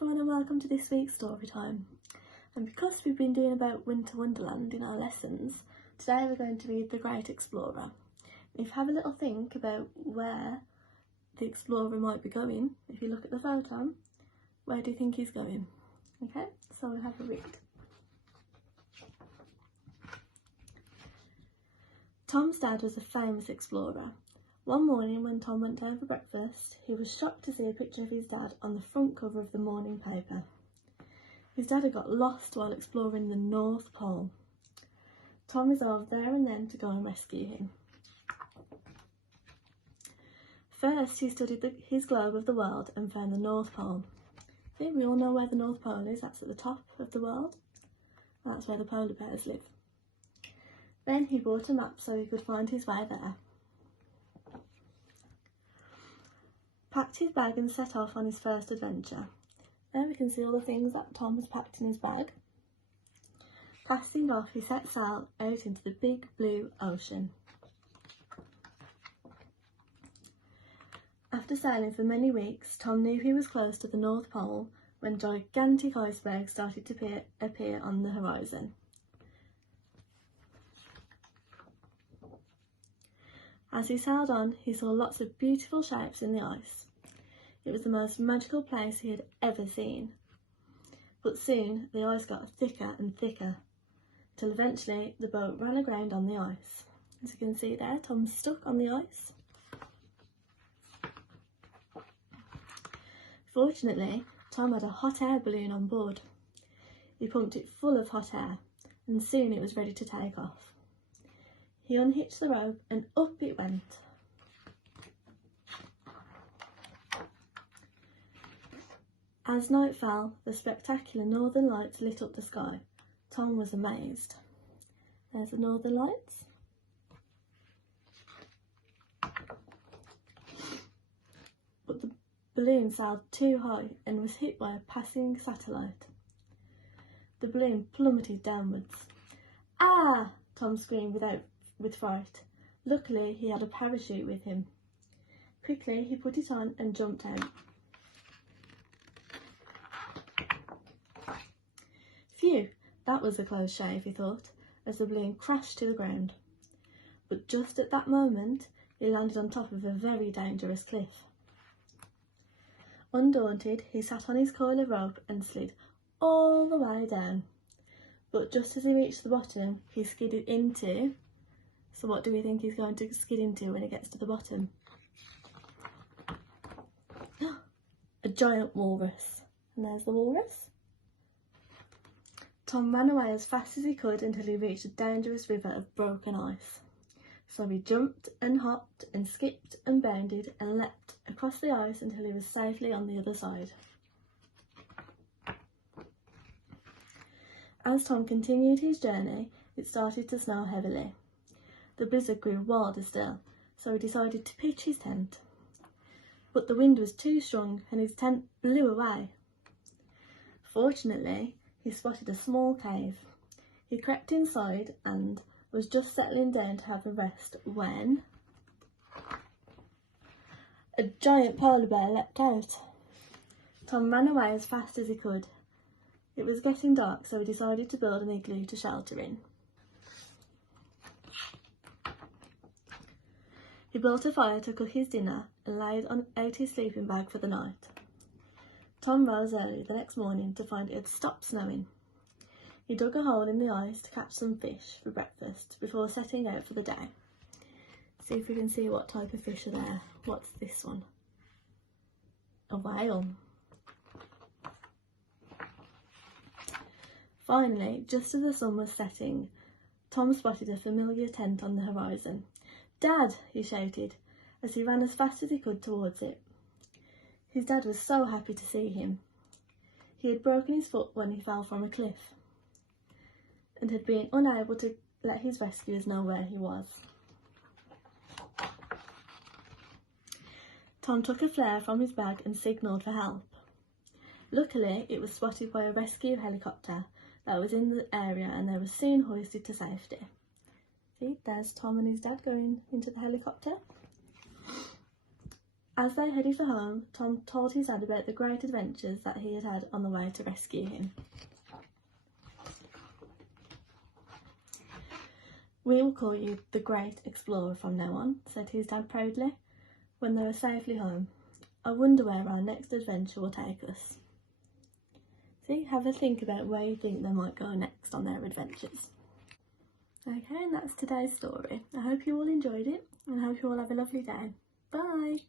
everyone and welcome to this week's story time. And because we've been doing about Winter Wonderland in our lessons, today we're going to read The Great Explorer. If you have a little think about where the explorer might be going, if you look at the photo, where do you think he's going? Okay, so we'll have a read. Tom's dad was a famous explorer. One morning when Tom went down for breakfast, he was shocked to see a picture of his dad on the front cover of the morning paper. His dad had got lost while exploring the North Pole. Tom resolved there and then to go and rescue him. First, he studied his globe of the world and found the North Pole. I think we all know where the North Pole is. That's at the top of the world. That's where the polar bears live. Then he bought a map so he could find his way there. Packed his bag and set off on his first adventure. There we can see all the things that Tom has packed in his bag. Casting off, he set sail out into the big blue ocean. After sailing for many weeks, Tom knew he was close to the North Pole when gigantic icebergs started to appear on the horizon. As he sailed on, he saw lots of beautiful shapes in the ice. It was the most magical place he had ever seen. But soon the ice got thicker and thicker, till eventually the boat ran aground on the ice. As you can see there, Tom's stuck on the ice. Fortunately, Tom had a hot air balloon on board. He pumped it full of hot air, and soon it was ready to take off. He unhitched the rope and up it went. As night fell, the spectacular northern lights lit up the sky. Tom was amazed. There's the northern lights. But the balloon sailed too high and was hit by a passing satellite. The balloon plummeted downwards. "Ah!" Tom screamed with fright. Luckily, he had a parachute with him. Quickly, he put it on and jumped out. Phew, that was a close shave, he thought, as the balloon crashed to the ground. But just at that moment, he landed on top of a very dangerous cliff. Undaunted, he sat on his coil of rope and slid all the way down. But just as he reached the bottom, he skidded into... So what do we think he's going to skid into when he gets to the bottom? A giant walrus. And there's the walrus. Tom ran away as fast as he could until he reached a dangerous river of broken ice. So he jumped and hopped and skipped and bounded and leapt across the ice until he was safely on the other side. As Tom continued his journey, it started to snow heavily. The blizzard grew wilder still, so he decided to pitch his tent. But the wind was too strong and his tent blew away. Fortunately, he spotted a small cave. He crept inside and was just settling down to have a rest when a giant polar bear leapt out. Tom ran away as fast as he could. It was getting dark, so he decided to build an igloo to shelter in. He built a fire to cook his dinner and laid out his sleeping bag for the night. Tom rose early the next morning to find it had stopped snowing. He dug a hole in the ice to catch some fish for breakfast before setting out for the day. See if we can see what type of fish are there. What's this one? A whale. Finally, just as the sun was setting, Tom spotted a familiar tent on the horizon. "Dad!" he shouted, as he ran as fast as he could towards it. His dad was so happy to see him. He had broken his foot when he fell from a cliff and had been unable to let his rescuers know where he was. Tom took a flare from his bag and signalled for help. Luckily, it was spotted by a rescue helicopter that was in the area and they were soon hoisted to safety. See, there's Tom and his dad going into the helicopter. As they headed for home, Tom told his dad about the great adventures that he had had on the way to rescue him. "We will call you the Great Explorer from now on," said his dad proudly, when they were safely home. "I wonder where our next adventure will take us." See, have a think about where you think they might go next on their adventures. Okay, and that's today's story. I hope you all enjoyed it, and I hope you all have a lovely day. Bye!